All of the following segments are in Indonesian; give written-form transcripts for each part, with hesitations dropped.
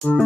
Telusur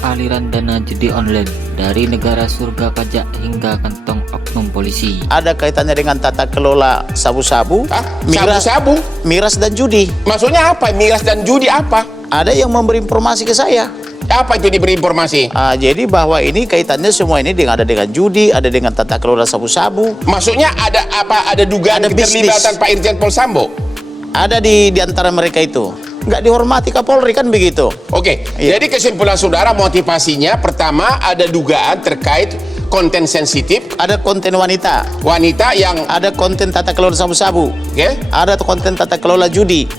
aliran dana judi online dari negara surga pajak hingga kantong oknum polisi. Ada kaitannya dengan tata kelola sabu-sabu, Sabu-sabu? miras dan judi. Maksudnya apa? Miras dan judi apa? Ada yang memberi informasi ke saya. Apa itu diberi informasi? Jadi bahwa ini kaitannya semua ini ada dengan judi, ada dengan tata kelola sabu-sabu. Maksudnya ada apa? Ada dugaan Ada keterlibatan bisnis. Pak Irjen Pol Sambo? Ada di antara mereka itu. Nggak dihormati Kapolri kan begitu. Oke, Iya. jadi kesimpulan saudara motivasinya pertama ada dugaan terkait konten sensitif Ada konten wanita, wanita yang ada konten tata kelola sabu-sabu, ada konten tata kelola judi,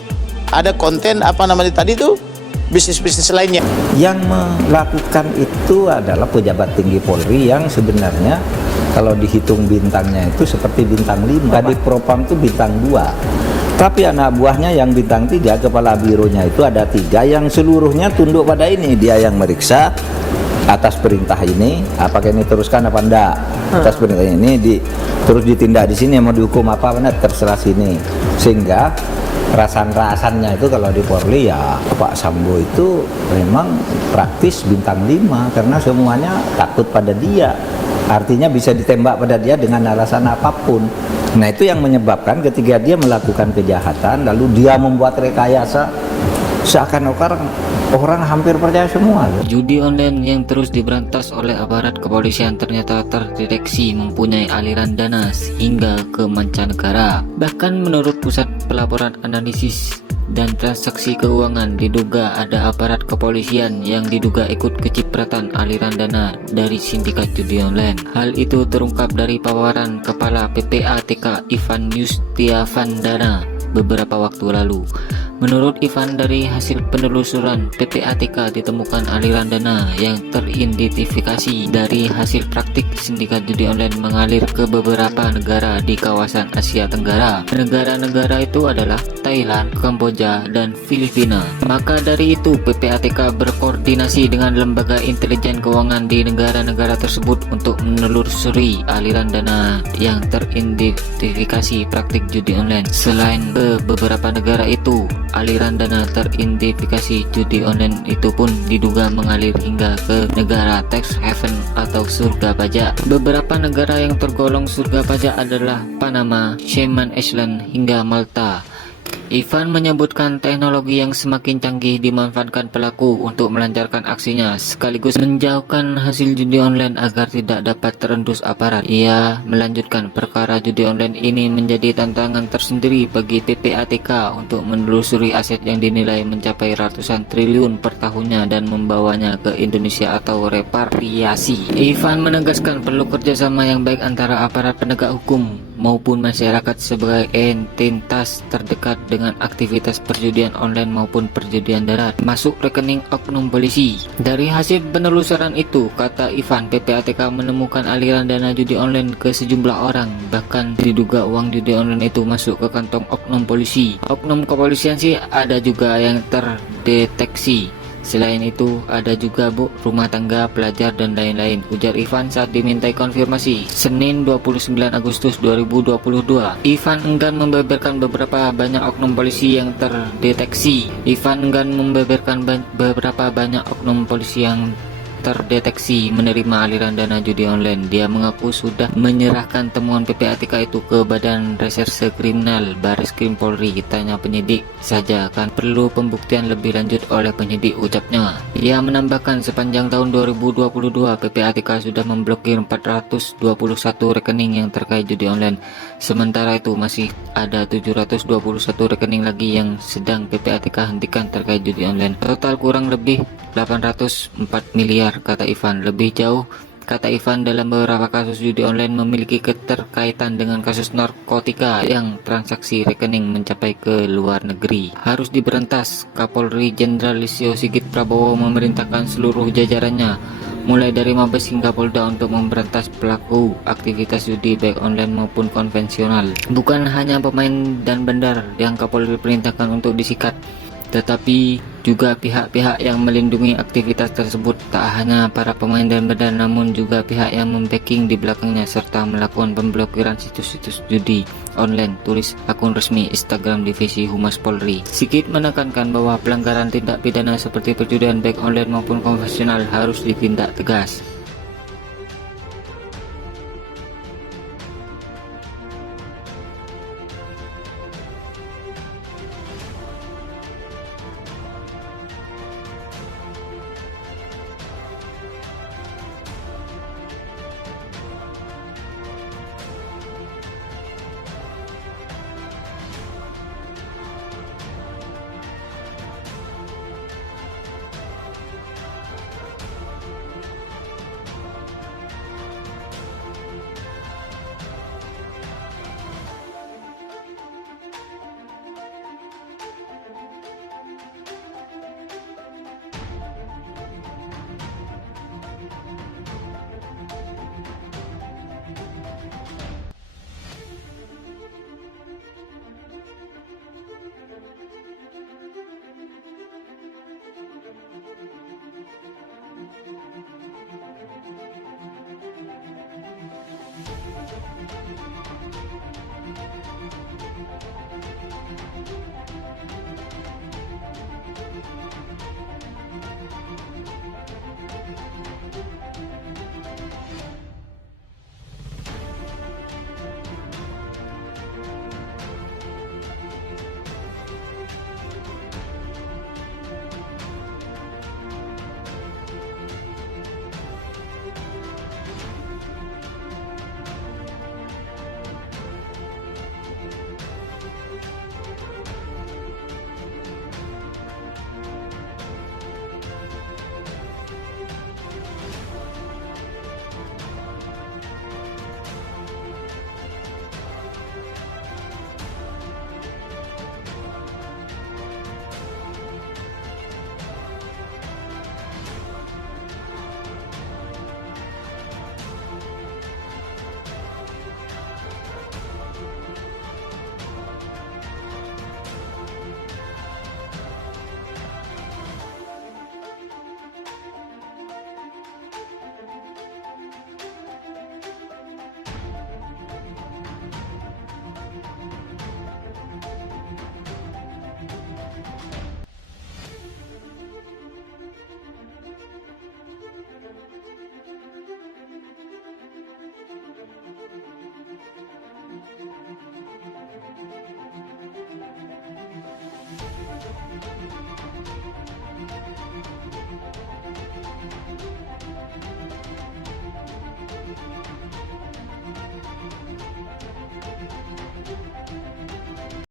ada konten apa namanya tadi tuh bisnis-bisnis lainnya. Yang melakukan itu adalah pejabat tinggi Polri yang sebenarnya kalau dihitung bintangnya itu seperti bintang 5. Kadif Propam itu bintang 2. Tapi anak buahnya yang bintang 3, kepala bironya itu ada 3 yang seluruhnya tunduk pada ini. Dia yang meriksa atas perintah ini, apakah ini teruskan apa enggak. Atas perintah ini terus ditindak di sini, mau dihukum apa benar terserah sini. Sehingga rasan-rasannya itu kalau di Polri ya Pak Sambo itu memang praktis bintang 5 karena semuanya takut pada dia. Artinya bisa ditembak pada dia dengan alasan apapun. Nah itu yang menyebabkan ketika dia melakukan kejahatan lalu dia membuat rekayasa seakan-akan orang hampir percaya semua. Judi online yang terus diberantas oleh aparat kepolisian ternyata terdeteksi mempunyai aliran dana hingga ke mancanegara. Bahkan menurut Pusat Pelaporan Analisis dan Transaksi Keuangan diduga ada aparat kepolisian yang diduga ikut kecipratan aliran dana dari sindikat judi online. Hal itu terungkap dari paparan Kepala PPATK Ivan Yustiavandana beberapa waktu lalu. Menurut Ivan, dari hasil penelusuran PPATK ditemukan aliran dana yang teridentifikasi dari hasil praktik sindikat judi online mengalir ke beberapa negara di kawasan Asia Tenggara. Negara-negara itu adalah Thailand, Kamboja, dan Filipina. Maka dari itu PPATK berkoordinasi dengan lembaga intelijen keuangan di negara-negara tersebut untuk menelusuri aliran dana yang teridentifikasi praktik judi online. Selain ke beberapa negara itu, aliran dana teridentifikasi judi online itu pun diduga mengalir hingga ke negara tax haven atau surga pajak. Beberapa negara yang tergolong surga pajak adalah Panama, Cayman Islands, hingga Malta. Ivan menyebutkan teknologi yang semakin canggih dimanfaatkan pelaku untuk melancarkan aksinya sekaligus menjauhkan hasil judi online agar tidak dapat terendus aparat. Ia melanjutkan perkara judi online ini menjadi tantangan tersendiri bagi PPATK untuk menelusuri aset yang dinilai mencapai ratusan triliun per tahunnya dan membawanya ke Indonesia atau repatriasi. Ivan menegaskan perlu kerjasama yang baik antara aparat penegak hukum maupun masyarakat sebagai entitas terdekat dengan aktivitas perjudian online maupun perjudian darat masuk rekening oknum polisi. Dari hasil penelusuran itu, kata Ivan, PPATK menemukan aliran dana judi online ke sejumlah orang, bahkan diduga uang judi online itu masuk ke kantong oknum polisi. Oknum kepolisian sih ada juga yang terdeteksi. Selain itu ada juga rumah tangga, pelajar, dan lain-lain, ujar Ivan saat dimintai konfirmasi Senin 29 Agustus 2022. Ivan enggan membeberkan beberapa banyak oknum polisi yang terdeteksi. Ivan enggan membeberkan beberapa banyak oknum polisi yang terdeteksi menerima aliran dana judi online. Dia mengaku sudah menyerahkan temuan PPATK itu ke Badan Reserse Kriminal Bareskrim Polri. Tanya penyidik saja kan perlu pembuktian lebih lanjut oleh penyidik, ucapnya. Ia menambahkan sepanjang tahun 2022 PPATK sudah memblokir 421 rekening yang terkait judi online. Sementara itu masih ada 721 rekening lagi yang sedang PPATK hentikan terkait judi online. Total kurang lebih 804 miliar, kata Ivan. Lebih jauh, kata Ivan, dalam beberapa kasus judi online memiliki keterkaitan dengan kasus narkotika yang transaksi rekening mencapai ke luar negeri. Harus diberantas. Kapolri Jenderal Listio Sigit Prabowo memerintahkan seluruh jajarannya, mulai dari Mabes hingga Polda, untuk memberantas pelaku aktivitas judi baik online maupun konvensional. Bukan hanya pemain dan bandar yang Kapolri perintahkan untuk disikat, Tetapi juga pihak-pihak yang melindungi aktivitas tersebut, tak hanya para pemain dan badan, namun juga pihak yang membacking di belakangnya serta melakukan pemblokiran situs-situs judi online, tulis akun resmi Instagram Divisi Humas Polri. Sigit menekankan bahwa pelanggaran tindak pidana seperti perjudian baik online maupun konvensional harus ditindak tegas.